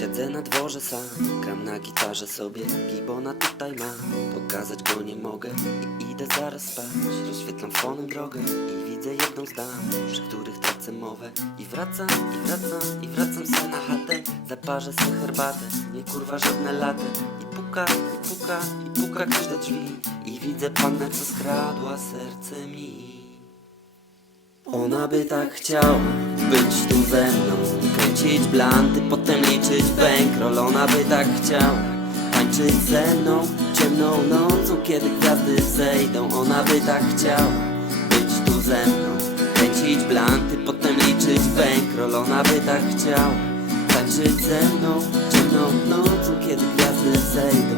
Siedzę na dworze sam, gram na gitarze sobie Gibona tutaj mam, pokazać go nie mogę I idę zaraz spać, rozświetlam fonem drogę I widzę jedną z dam, przy których tracę mowę. I wracam, i wracam, i wracam se na chatę. Zaparzę se herbatę, nie kurwa żadne latę I puka, i puka, i puka ktoś do drzwi. I widzę pannę, co skradła serce mi. Ona by tak chciała być tu ze mną Kręcić blanty, potem liczyć bankroll. Ona by tak chciała tańczyć ze mną Ciemną nocą, kiedy gwiazdy zejdą. Ona by tak chciała być tu ze mną Kręcić blanty, potem liczyć bankroll. Ona by tak chciała tańczyć ze mną Ciemną nocą, kiedy gwiazdy zejdą.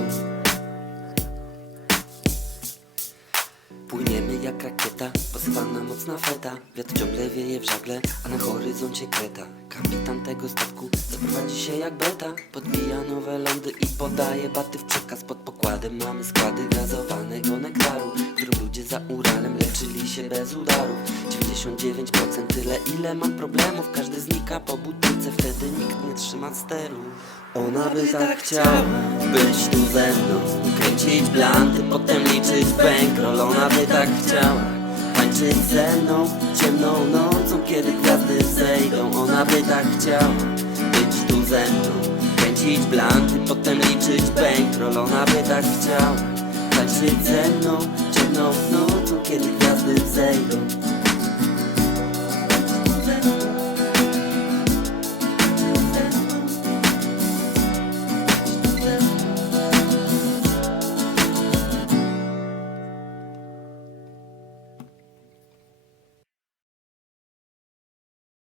Płyniemy jak rakieta, posypana mocna feta. Wiatr ciągle wieje w żagle, a na horyzoncie kreta. Kapitan tego statku zaprowadzi się jak beta Podbija nowe lądy i podaje baty w przekaz Pod pokładem. Mamy składy gazowanego nektaru Którym ludzie za Uralem leczyli się bez udarów 99% tyle ile mam problemów. Każdy znika po butelce, wtedy nikt nie trzyma steru. Ona by tak chciała być tu ze Kosić blanty, potem liczyć bankroll. Ona by tak chciała Tańczyć ze mną ciemną nocą Kiedy gwiazdy zejdą. Ona by tak chciała Być tu ze mną Kręcić blanty, potem liczyć bankroll. Ona by tak chciała Tańczyć ze mną ciemną nocą Kiedy gwiazdy zejdą.